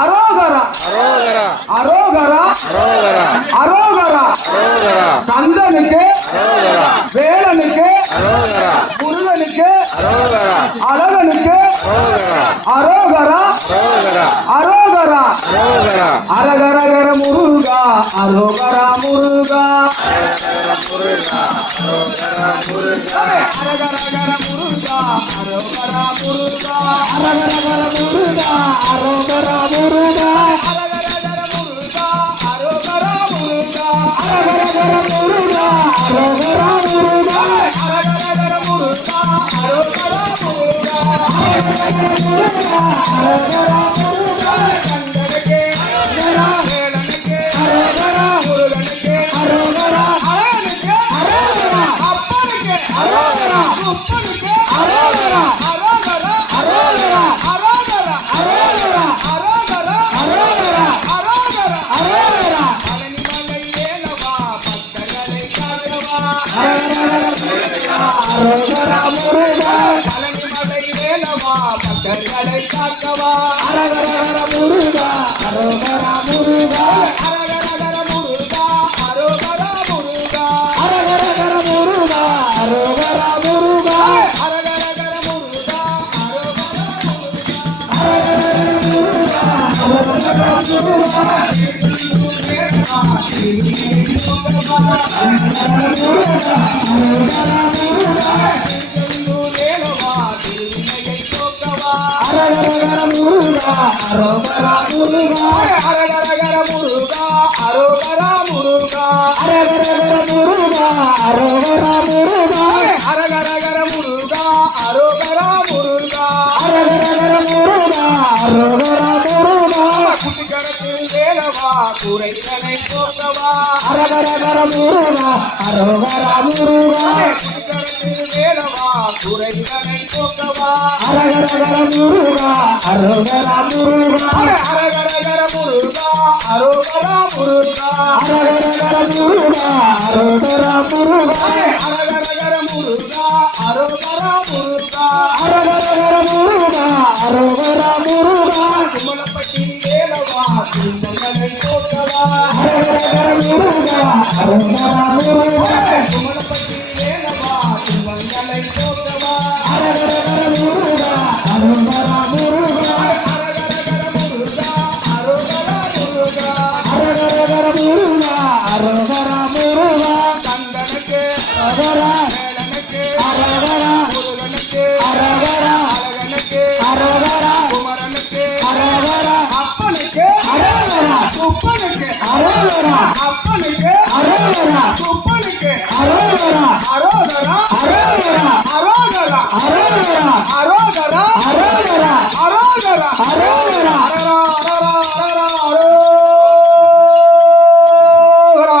அரோகரா அரோகரா அரோகரா அரோகரா அரோகரா அரோகரா கந்தனுக்கு அரோகரா வேலனுக்கு அரோகரா முருகனுக்கு அரோகரா அழகனுக்கு அரோகரா அரோகரா அரோகரா அரோகரா அரோகரா அரகரகர முருகா அரோகரா முருகா முருகா அரோகரா முருகா அரகரகர முருகா அரோகரா முருகா அரகரகர முருகா அரோகரா முருகா அரகரகர முருகா அரோகரா முருகா அரகரகர முருகா அரகரகர முருகா அரோகரா முருகா அரகரகர முருகா அரோகரா முருகா கந்தனுக்கு அரோகரா வேலனுக்கு அரோகரா முருகனுக்கு அரோகரா அழகனுக்கு அரோகரா அப்பனுக்கு அரோகரா முப்பனுக்கு அரோகரா அரோகரா அரோகரா அரோகரா அரோகரா அரோகரா அரோகரா அரோகரா அரோகரா அவனிமலை ஏலவா பக்தர்களை காக்கவா அரோகரா முருகா அவனிமலை ஏலவா பக்தர்களை காக்கவா அரகரகர முருகா அரோகரா முருகா அரகரகர முருகா அரோகரா முருகா அரகரகர முருகா அரோகரா முருகா அரகரகர முருகா அரகரகர முருகா அரோகரா முருகா அரகரகர முருகா அரோகரா முருகா அரகரகர முருகா அரோகரா முருகா அரகரகர முருகா அரோகரா முருகா அரகரகர முருகா அரோகரா முருகா குட்டிகரத்தில் வேலவா குறைகளை போக்கவா அரகரகர முருகா அரோகரா முருகா குட்டிகரத்தில் வேலவா குறைகளை போக்கவா அரகரகர முருகா அரோகரா முருகா அரகரகர முருகா அரோகரா முருகா அரகரகர முருகா அரோகரா முருகா அரகரகர முருகா அரோகரா முருகா அரகரகர முருகா அரோகரா முருகா குமலப்பட்டி வேலவா குமலனை போக்கவா அரகரகர முருகா அரோகரா முருகா குமலப்பட்டி வேலவா குமலனை போக்கவா அரகரகர முருகா அரோகரா முருகா அரகரகர முருகா அரோகரா முருகா அரகரகர முருகா அரோகரா முருகா கந்தனுக்கு அரோகரா வேலனுக்கு அரோகரா முருகனுக்கு அரோகரா அழகனுக்கு அரோகரா குமரனுக்கு அரோகரா அப்பனுக்கு அரோகரா குப்பனுக்கு அரோகரா அப்பனுக்கு அரோகரா குப்பனுக்கு அரோகரா அரோகரா அரோகரா அரோகரா அரோகரா அரோகரா அரோகரா அரோகரா அரோகரா அரோகரா அரோகரா